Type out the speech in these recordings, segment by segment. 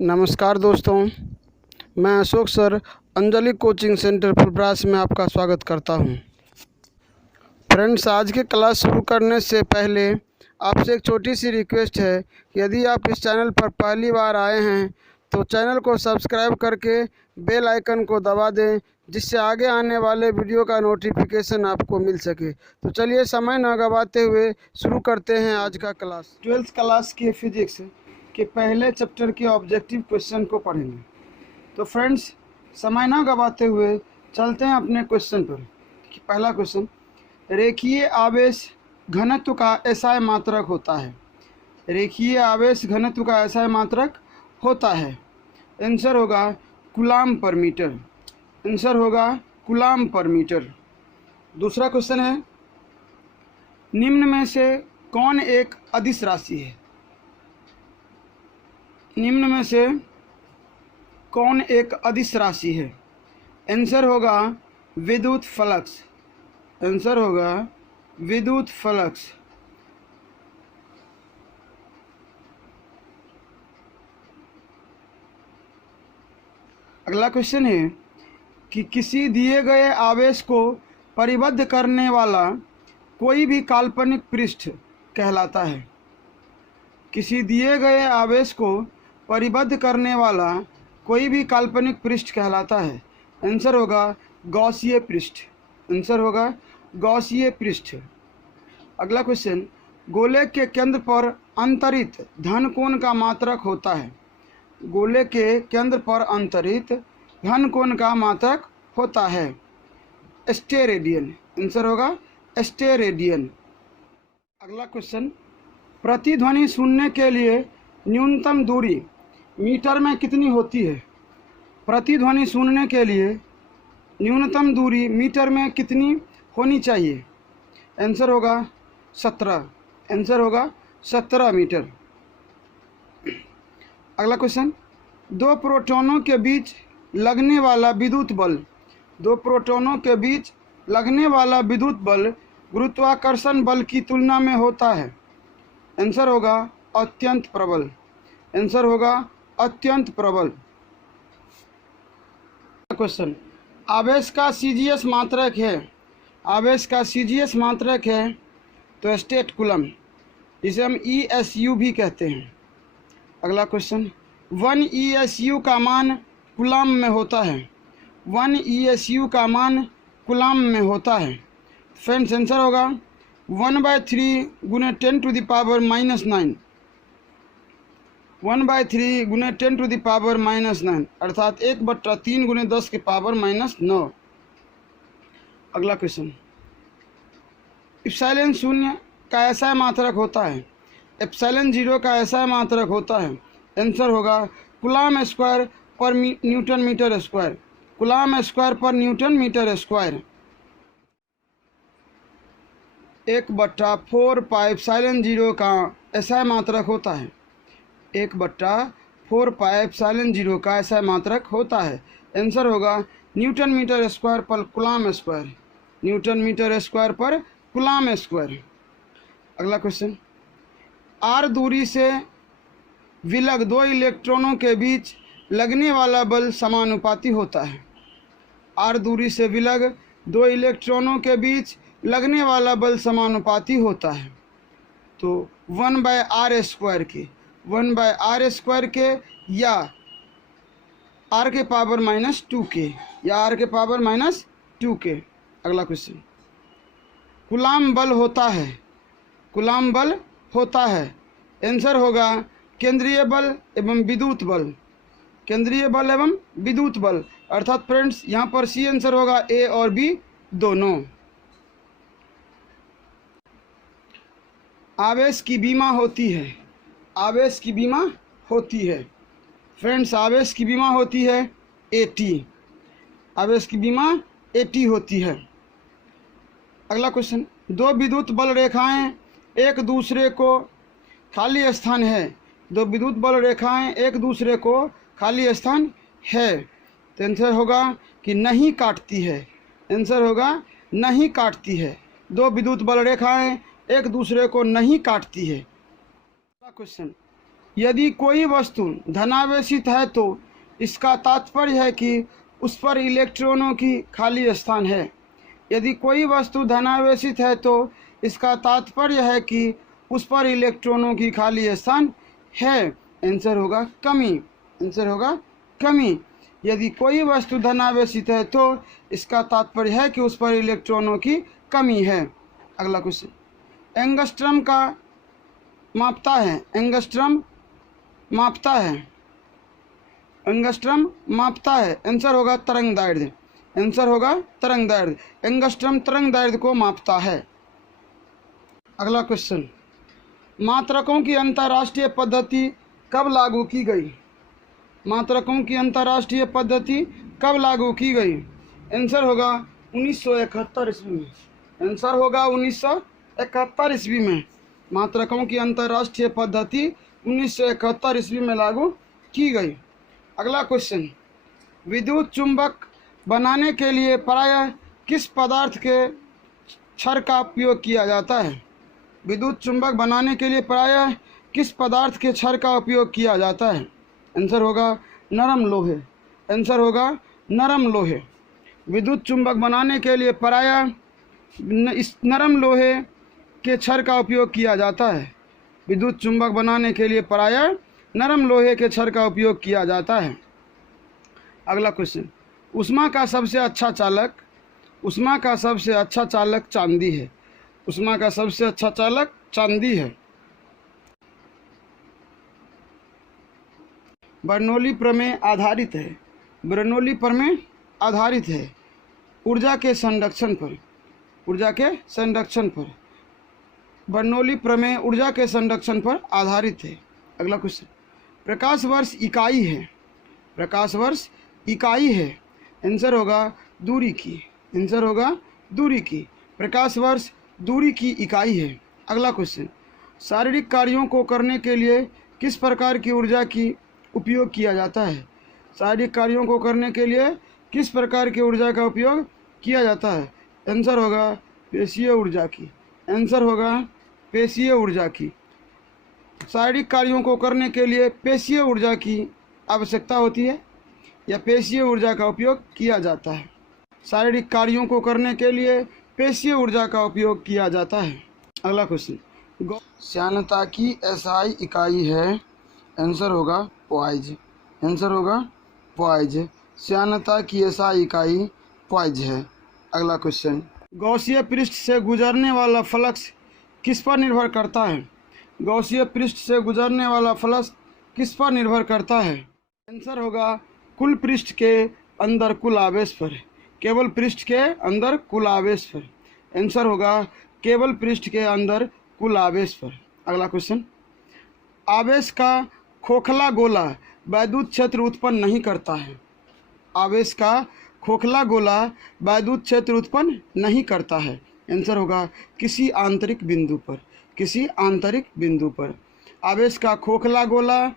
नमस्कार दोस्तों, मैं Ashok sir Anjali coaching centre Phulparas में आपका स्वागत करता हूं। फ्रेंड्स, आज की क्लास शुरू करने से पहले आपसे एक छोटी सी रिक्वेस्ट है कि यदि आप इस चैनल पर पहली बार आए हैं तो चैनल को सब्सक्राइब करके बेल आइकन को दबा दें, जिससे आगे आने वाले वीडियो का नोटिफिकेशन आपको मिल सके। तो चलिए समय न गंवाते हुए शुरू करते हैं आज का क्लास। 12th क्लास की फिजिक्स के पहले चैप्टर के ऑब्जेक्टिव क्वेश्चन को पढ़ेंगे। तो फ्रेंड्स, समय ना गंवाते हुए चलते हैं अपने क्वेश्चन पर। पहला क्वेश्चन, रेखीय आवेश घनत्व का एसआई मात्रक होता है। रेखीय आवेश घनत्व का एसआई मात्रक होता है। आंसर होगा कूलाम पर मीटर। आंसर होगा कूलाम पर मीटर। दूसरा क्वेश्चन है, निम्न में से कौन एक अदिश राशि है। निम्न में से कौन एक अदिश राशि है। आंसर होगा विद्युत फ्लक्स। आंसर होगा विद्युत फ्लक्स। अगला क्वेश्चन है कि किसी दिए गए आवेश को परिबद्ध करने वाला कोई भी काल्पनिक पृष्ठ कहलाता है। किसी दिए गए आवेश को परिबद्ध करने वाला कोई भी काल्पनिक पृष्ठ कहलाता है। आंसर होगा गॉसीय पृष्ठ। आंसर होगा गॉसीय पृष्ठ। अगला क्वेश्चन, गोले के केंद्र पर अंतरित धन कोण का मात्रक होता है। गोले के केंद्र पर अंतरित घन कोण का मात्रक होता है स्टेरेडियन। आंसर होगा स्टेरेडियन। अगला क्वेश्चन, प्रतिध्वनि सुनने के लिए न्यूनतम दूरी मीटर में कितनी होती है। प्रतिध्वनि सुनने के लिए न्यूनतम दूरी मीटर में कितनी होनी चाहिए। आंसर होगा 17। आंसर होगा 17 मीटर। अगला क्वेश्चन, दो प्रोटॉनों के बीच लगने वाला विद्युत बल। दो प्रोटॉनों के बीच लगने वाला विद्युत बल गुरुत्वाकर्षण बल की तुलना में होता है। आंसर होगा अत्यंत प्रबल। आंसर होगा अत्यंत प्रबल। क्वेश्चन, आवेश का सीजीएस मात्रक है। आवेश का सीजीएस मात्रक है तो स्टेट कूलम, जिसे हम ESU भी कहते हैं। अगला क्वेश्चन, 1 ESU का मान कूलम में होता है। 1 ESU का मान कूलम में होता है। फ्रेंड्स, आंसर होगा 1/3 गुने 10 टू द पावर -9। 1/3 गुने 10 टू द पावर -9, अर्थात 1/3 गुने 10 के पावर -9। अगला क्वेश्चन, एप्सिलॉन 0 का एसआई मात्रक होता है। एप्सिलॉन 0 का एसआई मात्रक होता है। आंसर होगा coulomb square per newton metre square. Coulomb square per newton metre square. 1/4 pi epsilon 0 का एसआई मात्रक होता है। 1/4 पाई एप्सिलॉन 0 का एसआई मात्रक होता है। आंसर होगा न्यूटन मीटर स्क्वायर पर coulomb square. Newton metre square पर कूलम स्क्वायर। अगला क्वेश्चन, r दूरी से विलग दो इलेक्ट्रॉनों के बीच लगने वाला बल समानुपाती होता है। r दूरी से विलग दो इलेक्ट्रॉनों के बीच लगने वाला बल समानुपाती होता है। तो 1/r स्क्वायर के 1/r स्क्वायर के या r के पावर -2 के या r के पावर -2 के। अगला क्वेश्चन, कूलम बल होता है। कूलम बल होता है। आंसर होगा केंद्रीय बल एवं विद्युत बल। केंद्रीय बल एवं विद्युत बल, अर्थात फ्रेंड्स यहाँ पर सी आंसर होगा, ए और बी दोनों। आवेश की बीमा होती है। आवेश की बीमा होती है। फ्रेंड्स, आवेश की बीमा होती है AT। आवेश की बीमा AT होती है। अगला क्वेश्चन, दो विद्युत बल रेखाएं एक दूसरे को खाली स्थान है। दो विद्युत बल रेखाएं एक दूसरे को खाली स्थान है। तो आंसर होगा कि नहीं काटती है। आंसर होगा नहीं काटती है। दो विद्युत बल रेखाएं एक दूसरे को नहीं काटती है। अगला क्वेश्चन, यदि कोई वस्तु धनावेशित है तो इसका तात्पर्य है कि उस पर इलेक्ट्रॉनों की खाली स्थान है। यदि कोई वस्तु धनावेशित है तो इसका तात्पर्य है कि उस पर इलेक्ट्रॉनों की खाली स्थान है। आंसर होगा कमी। आंसर होगा कमी। यदि कोई वस्तु धनावेशित है तो इसका तात्पर्य है कि उस पर इलेक्ट्रॉनों की कमी है। अगला क्वेश्चन, एंगस्ट्रम का मापता है। एंगस्ट्रम मापता है। एंगस्ट्रम मापता है। आंसर होगा तरंग दैर्ध्य। आंसर होगा तरंग दैर्ध्य। एंगस्ट्रम तरंग दैर्ध्य को मापता है। अगला क्वेश्चन, मात्रकों की अंतर्राष्ट्रीय पद्धति कब लागू की गई। मात्रकों की अंतर्राष्ट्रीय पद्धति कब लागू की गई। आंसर होगा 1971 ईस्वी में। आंसर होगा 1971 ईस्वी में। मात्रकों की अंतर्राष्ट्रीय पद्धति 1971 ईस्वी में लागू की गई। अगला क्वेश्चन, विद्युत चुंबक बनाने के लिए प्रायः किस पदार्थ के क्षार का उपयोग किया जाता है। विद्युत चुंबक बनाने के लिए प्रायः किस पदार्थ के क्षार का उपयोग किया जाता है। आंसर होगा नरम लोहे। आंसर होगा नरम लोहे। विद्युत चुंबक बनाने के लिए प्रायः इस नरम लोहे के क्षार का उपयोग किया जाता है। विद्युत चुंबक बनाने के लिए प्रायः नरम लोहे के क्षार का उपयोग किया जाता है। अगला क्वेश्चन, ऊष्मा का सबसे अच्छा चालक। ऊष्मा का सबसे अच्छा चालक चांदी है। ऊष्मा का सबसे अच्छा चालक चांदी है। बर्नौली प्रमेय आधारित है। बर्नौली प्रमेय आधारित है ऊर्जा के संरक्षण पर। ऊर्जा के संरक्षण पर बर्नौली प्रमेय ऊर्जा के संरक्षण पर आधारित है। अगला क्वेश्चन, प्रकाश वर्ष इकाई है। प्रकाश वर्ष इकाई है। आंसर होगा दूरी की। आंसर होगा दूरी की। प्रकाश वर्ष दूरी की इकाई है। अगला क्वेश्चन, शारीरिक कार्यों को करने के लिए किस प्रकार की ऊर्जा की उपयोग किया जाता है। शारीरिक कार्यों को करने के लिए किस प्रकार की ऊर्जा का उपयोग किया जाता है। आंसर होगा पेशीय ऊर्जा की। आंसर होगा पेशीय ऊर्जा की। शारीरिक कार्यों को करने के लिए पेशीय ऊर्जा की आवश्यकता होती है या पेशीय ऊर्जा का उपयोग किया जाता है। शारीरिक कार्यों को करने के लिए पेशीय ऊर्जा का उपयोग किया जाता है। अगला क्वेश्चन, श्यानता की एसआई इकाई है। आंसर होगा पॉइज। आंसर होगा पॉइज। श्यानता की एसआई इकाई पॉइज है। अगला क्वेश्चन, गॉसीय पृष्ठ से गुजरने वाला फ्लक्स किस पर निर्भर करता है। गॉसीय पृष्ठ से गुजरने वाला फ्लक्स किस पर निर्भर करता है। आंसर होगा कुल पृष्ठ के अंदर कुल आवेश पर। केवल पृष्ठ के अंदर कुल आवेश पर। आंसर होगा केवल पृष्ठ के अंदर कुल आवेश पर। अगला क्वेश्चन, आवेश का खोखला गोला वैद्युत क्षेत्र उत्पन्न नहीं करता है। आवेश का खोखला गोला वैद्युत क्षेत्र उत्पन्न नहीं करता है। आंसर होगा किसी आंतरिक बिंदु पर। किसी आंतरिक बिंदु पर आवेश का खोखला गोला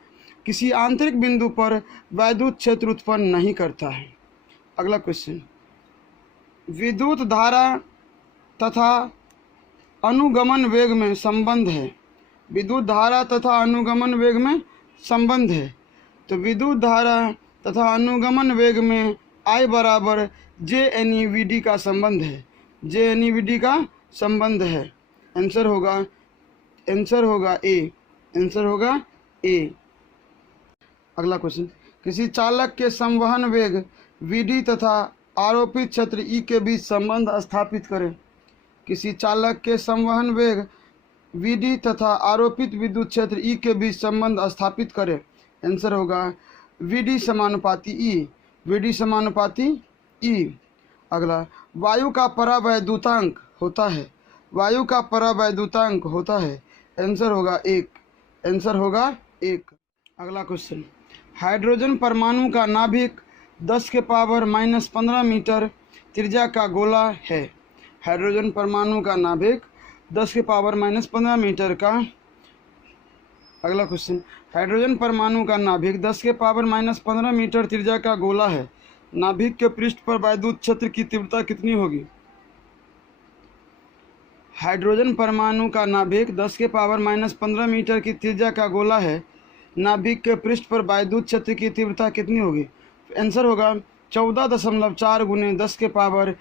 किसी आंतरिक बिंदु पर वैद्युत क्षेत्र उत्पन्न नहीं करता है। अगला क्वेश्चन, विद्युत धारा तथा अनुगमन वेग में संबंध है। विद्युत धारा तथा अनुगमन वेग में संबंध है। तो विद्युत धारा तथा अनुगमन वेग में I बराबर JNEVD का संबंध है। JNEVD का संबंध है। आंसर होगा ए। आंसर होगा ए। अगला क्वेश्चन, किसी चालक के संवहन वेग VD तथा आरोपित क्षेत्र E के बीच संबंध स्थापित करें। किसी चालक के संवहन वेग VD तथा आरोपित विद्युत क्षेत्र E के बीच संबंध स्थापित करें। आंसर होगा VD समानुपाती E। VD समानुपाती E। अगला, वायु का परावैद्युतांक होता है। वायु का परावैद्युतांक होता है। आंसर होगा 1। आंसर होगा 1। अगला क्वेश्चन, हाइड्रोजन परमाणु का नाभिक 10⁻⁻15 मीटर त्रिज्या का गोला है। हाइड्रोजन परमाणु का नाभिक 10⁻⁻15 मीटर का। अगला क्वेश्चन, हाइड्रोजन परमाणु का नाभिक 10⁻⁻15 मीटर त्रिज्या का गोला है। नाभिक के पृष्ठ पर वैद्युत क्षेत्र की तीव्रता कितनी होगी। हाइड्रोजन परमाणु का नाभिक 10⁻⁻15 मीटर की त्रिज्या का गोला है। नाभिक के पृष्ठ पर वायुदूत क्षेत्र की तीव्रता कितनी होगी? आंसर होगा 14.4 × 10 के पावर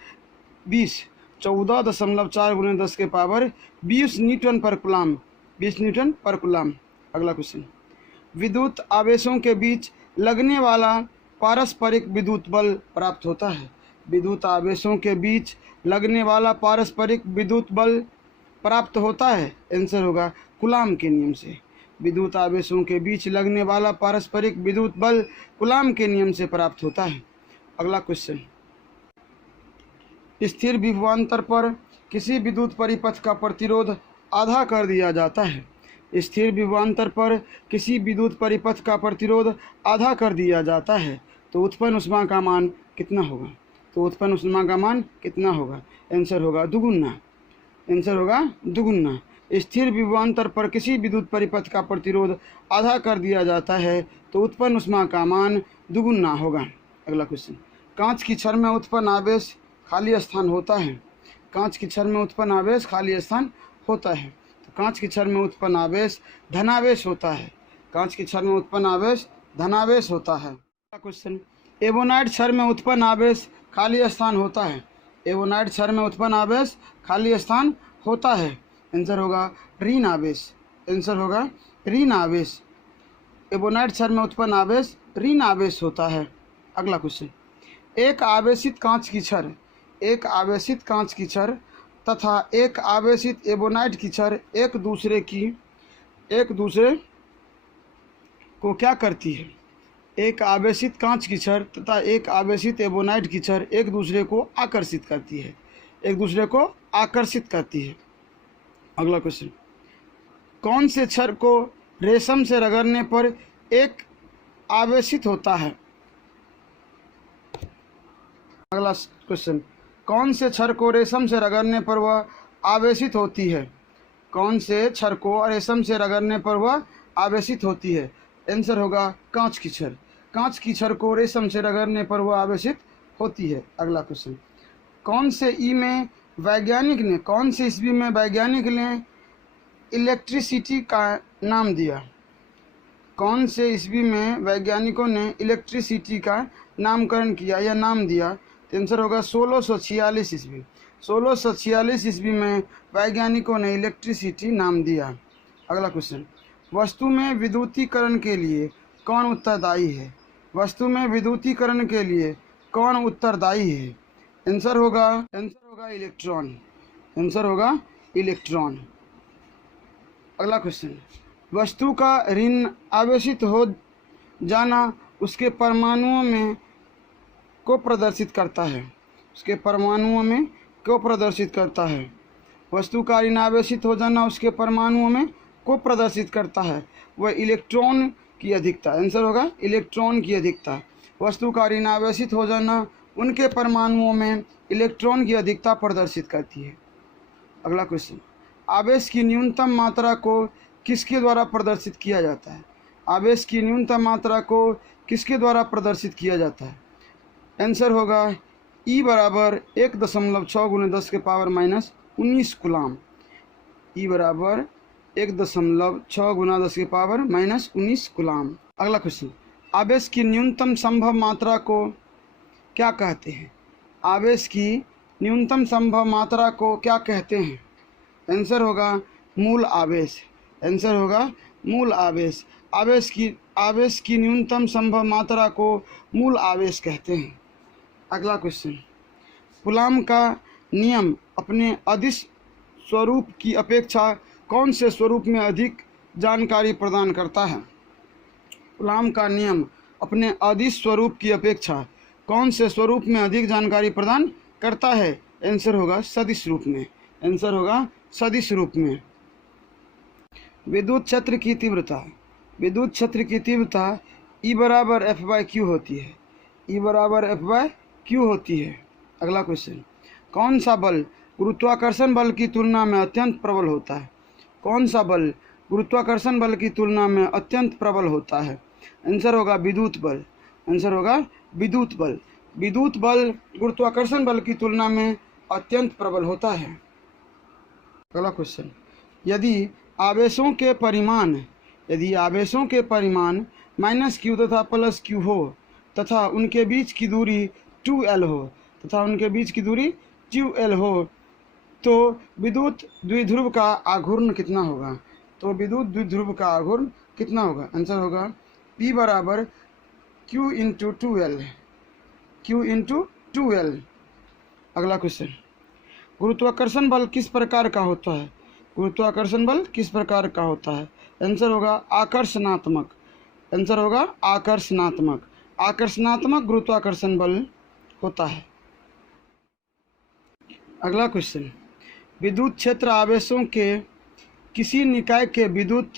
20, 14.4 × 10 के पावर 20 न्यूटन पर कूलाम, 20 न्यूटन पर कूलाम। अगला क्वेश्चन, विद्युत आवेशों के बीच लगने वाला पारस्परिक विद्युत बल प्राप्त होता है। विद्युत आवेशों के बीच लगने वाला पारस्परिक विद्युत बल प्राप्त होता है। आंसर होगा कूलाम के नियम से। विद्युत आवेशों के बीच लगने वाला पारस्परिक विद्युत बल कूलाम के नियम से प्राप्त होता है। अगला क्वेश्चन, स्थिर विभवांतर पर किसी विद्युत परिपथ का प्रतिरोध आधा कर दिया जाता है। स्थिर विभवांतर पर किसी विद्युत परिपथ का प्रतिरोध आधा कर दिया जाता है तो उत्पन्न ऊष्मा का मान कितना होगा? तो उत्पन्न ऊष्मा का मान कितना होगा? आंसर होगा दुगुना। आंसर होगा दुगुना। स्थिर विभवांतर पर किसी विद्युत परिपथ का प्रतिरोध आधा कर दिया जाता है तो उत्पन्न ऊष्मा का मान दुगुना होगा। अगला क्वेश्चन, कांच की छड़ में उत्पन्न आवेश खाली स्थान होता है। कांच की छड़ में उत्पन्न आवेश खाली स्थान होता है तो कांच की छड़ में उत्पन्न आवेश धनावेश होता है। कांच की छड़ में उत्पन्न आवेश धनावेश होता है। अगला क्वेश्चन, एवोनाइट छड़ में उत्पन्न आवेश खाली स्थान होता है। एवोनाइट छड़ में उत्पन्न आवेश खाली स्थान होता है। आंसर होगा ऋण आवेश। आंसर होगा ऋण आवेश। एवोनाइट छड़ में उत्पन्न आवेश ऋण आवेश होता है। अगला क्वेश्चन, एक आवेशित कांच की छड़, एक आवेशित कांच की छड़ तथा एक आवेशित एवोनाइट की छड़ एक दूसरे को क्या करती है? एक आवेशित कांच की छड़ तथा एक आवेशित एवोनाइट की छड़ एक दूसरे को आकर्षित करती है। एक दूसरे को आकर्षित करती है। अगला क्वेश्चन, कौन से छड़ को रेशम से रगड़ने पर एक आवेशित होता है? अगला क्वेश्चन, कौन से छड़ को रेशम से रगड़ने पर वह आवेशित होती है? कौन से छड़ को रेशम से रगड़ने पर वह आवेशित होती है? आंसर होगा कांच की छड़। कांच की छड़ को रेशम से रगड़ने पर वह आवेशित होती है। अगला क्वेश्चन, कौन से ईस्वी में वैज्ञानिक ने इलेक्ट्रिसिटी का नाम दिया? कौन से ईस्वी में वैज्ञानिकों ने इलेक्ट्रिसिटी का नामकरण किया या नाम दिया? तो आंसर होगा 1646 ईस्वी। 1646 ईस्वी में वैज्ञानिकों ने इलेक्ट्रिसिटी नाम दिया। अगला क्वेश्चन, वस्तु में विद्युतीकरण के लिए कौन उत्तरदायी है? वस्तु में विद्युतीकरण के लिए कौन उत्तरदायी है? आंसर होगा इलेक्ट्रॉन। आंसर होगा इलेक्ट्रॉन। अगला क्वेश्चन, वस्तु का ऋण आवेशित हो जाना उसके परमाणुओं में को प्रदर्शित करता है। उसके परमाणुओं में को प्रदर्शित करता है। वस्तु का ऋण आवेशित हो जाना उसके परमाणुओं में को प्रदर्शित करता है वह इलेक्ट्रॉन की अधिकता। आंसर होगा इलेक्ट्रॉन की अधिकता। वस्तु का ऋण आवेशित हो जाना उनके परमाणुओं में इलेक्ट्रॉन की अधिकता प्रदर्शित करती है। अगला क्वेश्चन, आवेश की न्यूनतम मात्रा को किसके द्वारा प्रदर्शित किया जाता है? आवेश की न्यूनतम मात्रा को किसके द्वारा प्रदर्शित किया जाता है? आंसर होगा E बराबर 1.6 × 10 के पावर -19 कूलाम। E बराबर 1.6 × 10 के पावर -19 कूलाम। अगला क्वेश्चन, आवेश की न्यूनतम संभव मात्रा को क्या कहते हैं? आवेश की न्यूनतम संभव मात्रा को क्या कहते हैं? आंसर होगा मूल आवेश। आंसर होगा मूल आवेश। आवेश की न्यूनतम संभव मात्रा को मूल आवेश कहते हैं। अगला क्वेश्चन, कूलाम का नियम अपने अदिश स्वरूप की अपेक्षा कौन से स्वरूप में अधिक जानकारी प्रदान करता है? कूलाम का नियम अपने अदिश स्वरूप की अपेक्षा कौन से स्वरूप में अधिक जानकारी प्रदान करता है? आंसर होगा सदिश रूप में। आंसर होगा सदिश रूप में। विद्युत क्षेत्र की तीव्रता। विद्युत क्षेत्र की तीव्रता E बराबर F/Q होती है। E बराबर F/Q होती है। अगला क्वेश्चन, कौन सा बल गुरुत्वाकर्षण बल की तुलना में अत्यंत प्रबल होता है? कौन सा बल गुरुत्वाकर्षण बल की तुलना में अत्यंत प्रबल होता है? आंसर होगा विद्युत बल। आंसर होगा विद्युत बल। विद्युत बल गुरुत्वाकर्षण बल की तुलना में अत्यंत प्रबल होता है। अगला क्वेश्चन, यदि आवेशों के परिमाण यदि आवेशों के परिमाण -q तथा +q हो तथा उनके बीच की दूरी 2l हो तो विद्युत द्विध्रुव का आघूर्ण कितना होगा? तो विद्युत द्विध्रुव का आघूर्ण कितना होगा? आंसर होगा P बराबर Q इंटू 2l। अगला क्वेश्चन, गुरुत्वाकर्षण बल किस प्रकार का होता है? गुरुत्वाकर्षण बल किस प्रकार का होता है? आंसर होगा आकर्षणात्मक। आंसर होगा आकर्षणात्मक। आकर्षणात्मक गुरुत्वाकर्षण बल होता है। अगला क्वेश्चन, विद्युत क्षेत्र आवेशों के किसी निकाय के विद्युत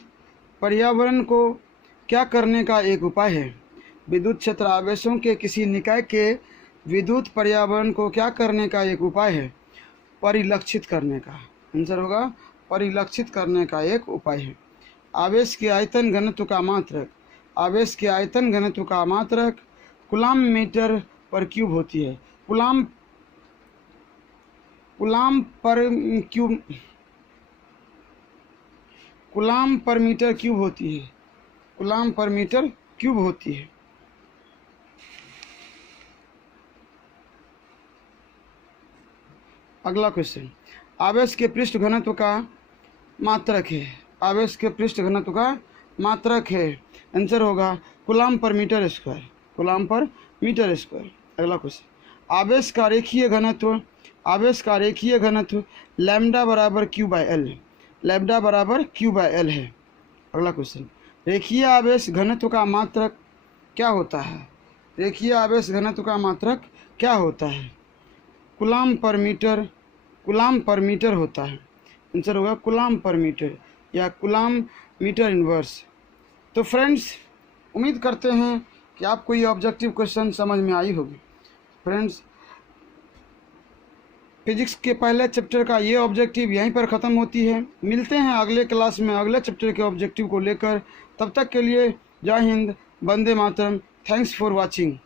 पर्यावरण को क्या करने का एक उपाय है? विद्युत क्षेत्र आवेशों के किसी निकाय के विद्युत पर्यावरण को क्या करने का एक उपाय है? परिलक्षित करने का। आंसर होगा परिलक्षित करने का एक उपाय है। आवेश के आयतन घनत्व का मात्रक, आवेश के आयतन घनत्व का मात्रक कूलाम मीटर पर क्यूब होती है। कूलाम पर मीटर क्यूब होती है। कूलाम पर मीटर क्यूब होती है। अगला क्वेश्चन, आवेश के पृष्ठ घनत्व का मात्रक है। आवेश के पृष्ठ घनत्व का मात्रक है। आंसर होगा कूलाम पर मीटर स्क्वायर। कूलाम पर मीटर स्क्वायर। अगला क्वेश्चन, आवेश का रेखीय घनत्व, आवेश का रेखीय घनत्व लैम्डा बराबर Q/L। लैम्डा बराबर Q/L है। अगला क्वेश्चन, रेखीय आवेश घनत्व का मात्रक क्या होता है? रेखीय आवेश घनत्व का मात्रक क्या होता है? कूलाम पर मीटर होता है। आंसर होगा कूलाम पर मीटर या कूलाम मीटर इनवर्स। तो फ्रेंड्स, उम्मीद करते हैं कि आपको ये ऑब्जेक्टिव क्वेश्चन समझ में आई होगी। फ्रेंड्स, फिजिक्स के पहले चैप्टर का ये ऑब्जेक्टिव यहीं पर ख़त्म होती है। मिलते हैं अगले क्लास में अगले चैप्टर के ऑब्जेक्टिव को लेकर। तब तक के लिए जय हिंद, वंदे मातरम। Thanks for watching.